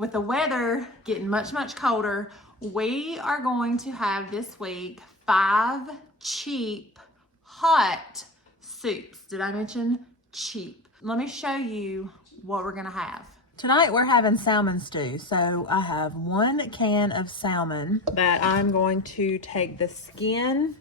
With the weather getting much, much colder, we are going to have this week 5 cheap, hot soups. Did I mention cheap? Let me show you what we're gonna have. Tonight we're having salmon stew. So I have 1 can of salmon that I'm going to take the skin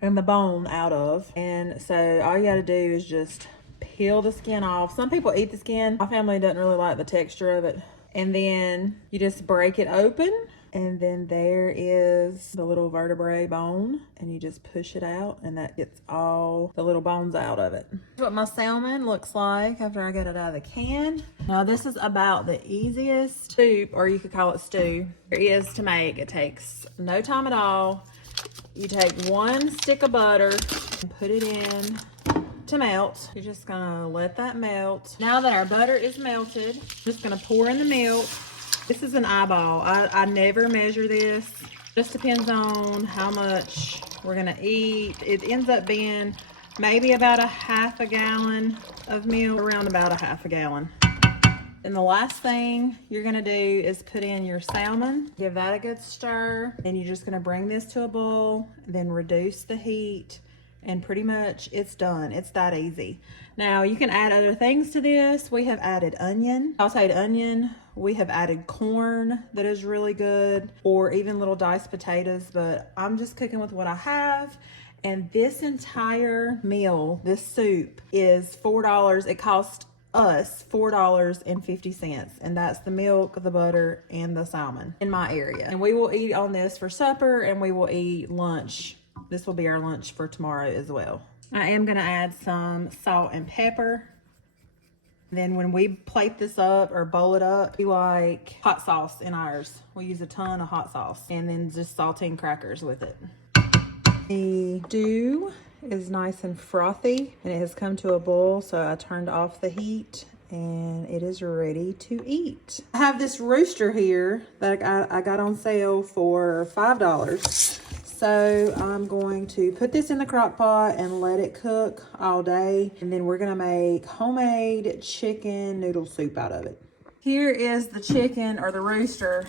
and the bone out of. And so all you gotta do is just peel the skin off. Some people eat the skin. My family doesn't really like the texture of it. And then you just break it open, and then there is the little vertebrae bone, and you just push it out, and that gets all the little bones out of it. That's what my salmon looks like after I get it out of the can. Now this is about the easiest soup, or you could call it stew, there is to make. It takes no time at all. You take 1 stick of butter and put it in to melt. You're just gonna let that melt. Now that our butter is melted, I'm just gonna pour in the milk. This is an eyeball. I never measure this. Just depends on how much we're gonna eat. It ends up being maybe about a half a gallon of milk, around about a half a gallon. And the last thing you're gonna do is put in your salmon. Give that a good stir. Then you're just gonna bring this to a boil, then reduce the heat, and pretty much it's done. It's that easy. Now you can add other things to this. We have added onion, sauteed onion. We have added corn that is really good, or even little diced potatoes, but I'm just cooking with what I have. And this entire meal, this soup, is $4. It cost us $4.50, and that's the milk, the butter, and the salmon in my area. And we will eat on this for supper, and we will eat lunch. This will be our lunch for tomorrow as well. I am gonna add some salt and pepper. Then when we plate this up or bowl it up, we like hot sauce in ours. We use a ton of hot sauce, and then just saltine crackers with it. The stew is nice and frothy, and it has come to a boil, so I turned off the heat and it is ready to eat. I have this rooster here that I got on sale for $5. So I'm going to put this in the crock pot and let it cook all day. And then we're gonna make homemade chicken noodle soup out of it. Here is the chicken, or the rooster,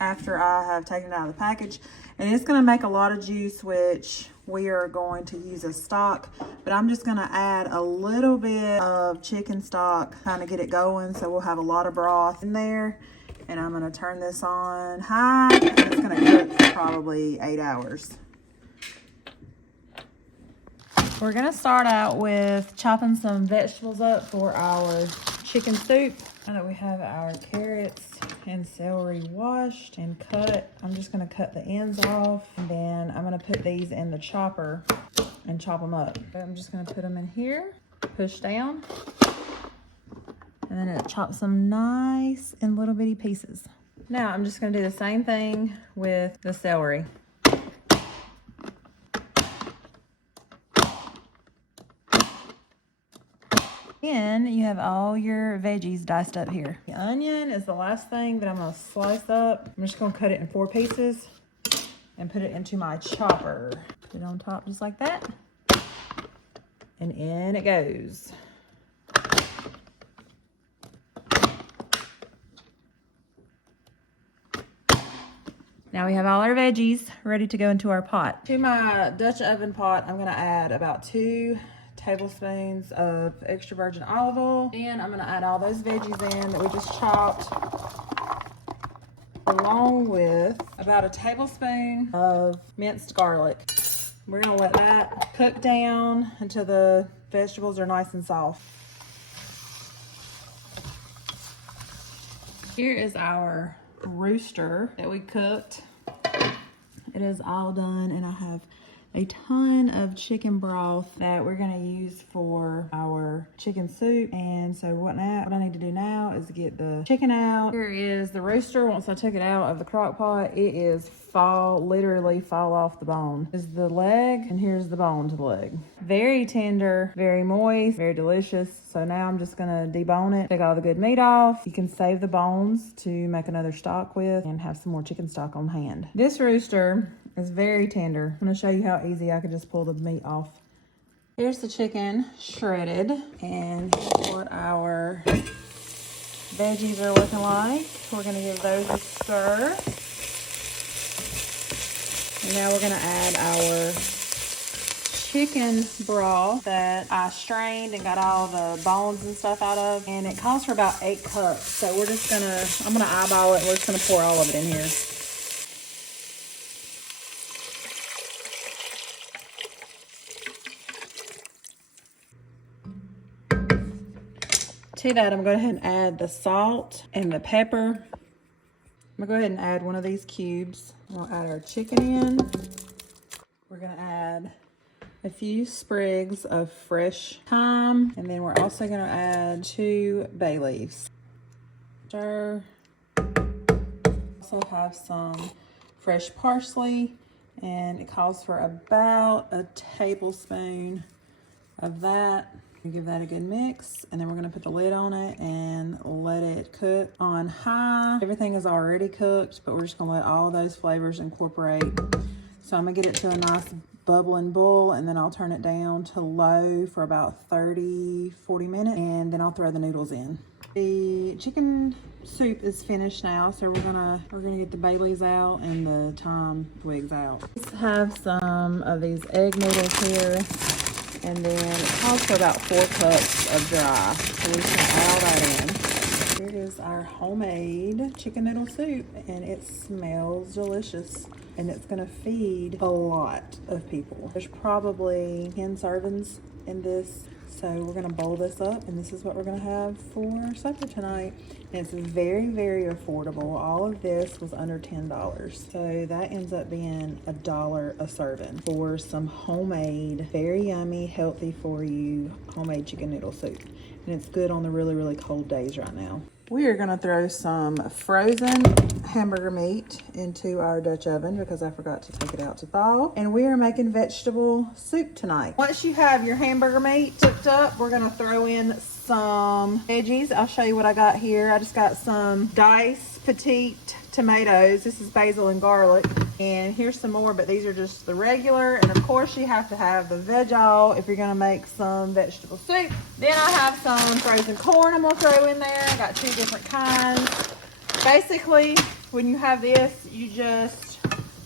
after I have taken it out of the package. And it's gonna make a lot of juice, which we are going to use as stock. But I'm just gonna add a little bit of chicken stock, kind of get it going. So we'll have a lot of broth in there. And I'm gonna turn this on high, and it's gonna cook for probably 8 hours. We're gonna start out with chopping some vegetables up for our chicken soup. Now that we have our carrots and celery washed and cut, I'm just gonna cut the ends off, and then I'm gonna put these in the chopper and chop them up. I'm just gonna put them in here, push down. And then it chops them nice in little bitty pieces. Now I'm just gonna do the same thing with the celery. Then you have all your veggies diced up here. The onion is the last thing that I'm gonna slice up. I'm just gonna cut it in 4 pieces and put it into my chopper. Put it on top just like that. And in it goes. Now we have all our veggies ready to go into our pot. To my Dutch oven pot, I'm gonna add about 2 tablespoons of extra virgin olive oil. And I'm gonna add all those veggies in that we just chopped, along with about a tablespoon of minced garlic. We're gonna let that cook down until the vegetables are nice and soft. Here is our rooster that we cooked. It is all done, and I have a ton of chicken broth that we're gonna use for our chicken soup. And so what I need to do now is get the chicken out. Here is the rooster. Once I took it out of the crock pot, it is literally fall off the bone. This is the leg, and here's the bone to the leg. Very tender, very moist, very delicious. So now I'm just gonna debone it, take all the good meat off. You can save the bones to make another stock with and have some more chicken stock on hand. This rooster is very tender. I'm gonna show you how easy I could just pull the meat off. Here's the chicken shredded, and here's what our veggies are looking like. We're going to give those a stir. And now we're going to add our chicken broth that I strained and got all the bones and stuff out of. And it calls for about 8 cups. So we're just going to, I'm going to eyeball it. We're just going to pour all of it in here. To that, I'm going to go ahead and add the salt and the pepper. I'm going to go ahead and add one of these cubes. We'll add our chicken in. We're going to add a few sprigs of fresh thyme. And then we're also going to add 2 bay leaves. Stir. Also have some fresh parsley. And it calls for about a tablespoon of that. Give that a good mix, and then we're going to put the lid on it and let it cook on high. Everything is already cooked, but we're just going to let all those flavors incorporate. So I'm going to get it to a nice bubbling boil, and then I'll turn it down to low for about 30-40 minutes, and then I'll throw the noodles in. The chicken soup is finished now, so we're gonna get the bay leaves out and the thyme twigs out. Let's have some of these egg noodles here. And then it calls for about 4 cups of dry. So we're just gonna add all that in. Here is our homemade chicken noodle soup, and it smells delicious. And it's gonna feed a lot of people. There's probably 10 servings in this. So we're gonna bowl this up, and this is what we're gonna have for supper tonight. And it's very, very affordable. All of this was under $10. So that ends up being $1 a serving for some homemade, very yummy, healthy for you, homemade chicken noodle soup. And it's good on the really, really cold days right now. We are gonna throw some frozen hamburger meat into our Dutch oven because I forgot to take it out to thaw. And we are making vegetable soup tonight. Once you have your hamburger meat cooked up, we're gonna throw in some veggies. I'll show you what I got here. I just got some diced petite tomatoes. This is basil and garlic. And here's some more, but these are just the regular. And of course you have to have the veg all if you're gonna make some vegetable soup. Then I have some frozen corn I'm gonna throw in there. I got 2 different kinds. Basically, when you have this, you just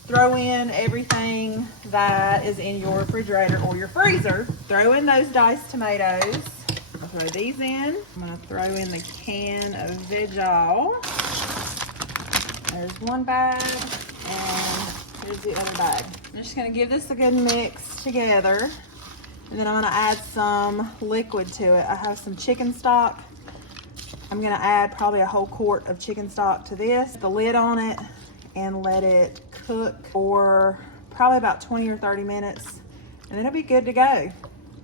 throw in everything that is in your refrigerator or your freezer. Throw in those diced tomatoes. I'll throw these in. I'm gonna throw in the can of veg all. There's one bag, and here's the other bag. I'm just gonna give this a good mix together, and then I'm gonna add some liquid to it. I have some chicken stock. I'm gonna add probably a whole quart of chicken stock to this, the lid on it, and let it cook for probably about 20 or 30 minutes, and it'll be good to go.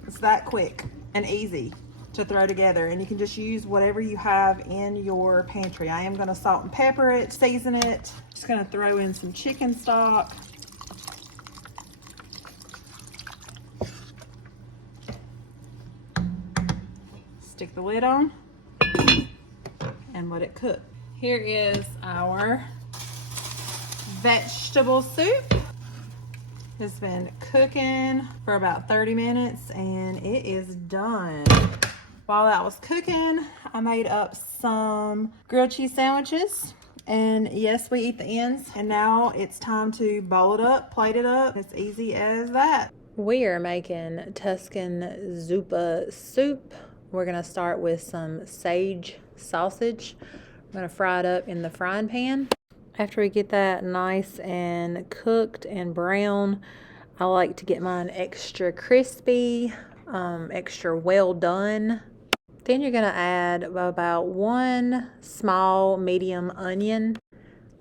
It's that quick and easy to throw together, and you can just use whatever you have in your pantry. I am gonna salt and pepper it, season it. Just gonna throw in some chicken stock. Stick the lid on and let it cook. Here is our vegetable soup. It's been cooking for about 30 minutes and it is done. While that was cooking, I made up some grilled cheese sandwiches. And yes, we eat the ends. And now it's time to bowl it up, plate it up. It's easy as that. We are making Tuscan zuppa soup. We're gonna start with some sage sausage. I'm gonna fry it up in the frying pan. After we get that nice and cooked and brown, I like to get mine extra crispy, extra well done. Then you're gonna add about 1 small medium onion.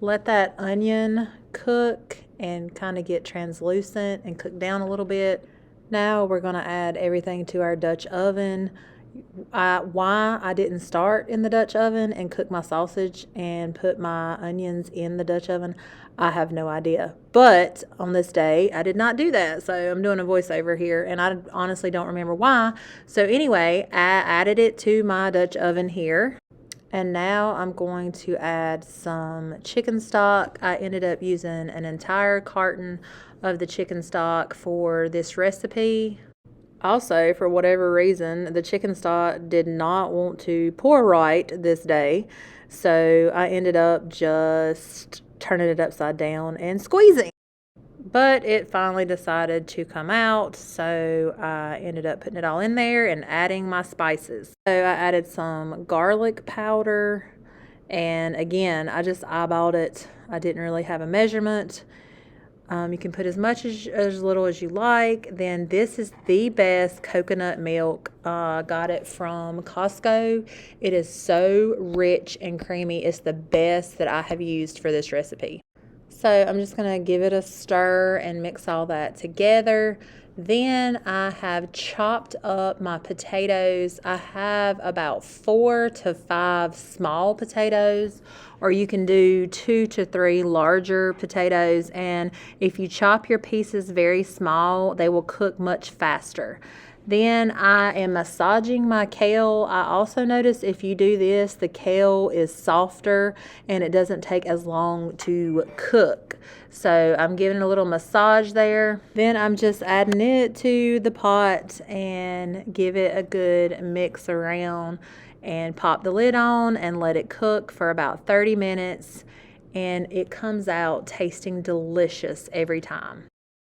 Let that onion cook and kind of get translucent and cook down a little bit. Now we're gonna add everything to our Dutch oven. Why I didn't start in the Dutch oven and cook my sausage and put my onions in the Dutch oven, I have no idea. But on this day, I did not do that. So I'm doing a voiceover here and I honestly don't remember why. So anyway, I added it to my Dutch oven here. And now I'm going to add some chicken stock. I ended up using an entire carton of the chicken stock for this recipe. Also, for whatever reason, the chicken stock did not want to pour right this day. So I ended up just turning it upside down and squeezing. But it finally decided to come out, so I ended up putting it all in there and adding my spices. So I added some garlic powder, and again, I just eyeballed it. I didn't really have a measurement. You can put as much as little as you like. Then this is the best coconut milk. Got it from Costco. It is so rich and creamy. It's the best that I have used for this recipe. So I'm just going to give it a stir and mix all that together. Then I have chopped up my potatoes. I have about 4 to 5 small potatoes, or you can do 2 to 3 larger potatoes. And if you chop your pieces very small, they will cook much faster. Then I am massaging my kale. I also notice if you do this, the kale is softer and it doesn't take as long to cook. So I'm giving a little massage there. Then I'm just adding it to the pot and give it a good mix around and pop the lid on and let it cook for about 30 minutes. And it comes out tasting delicious every time.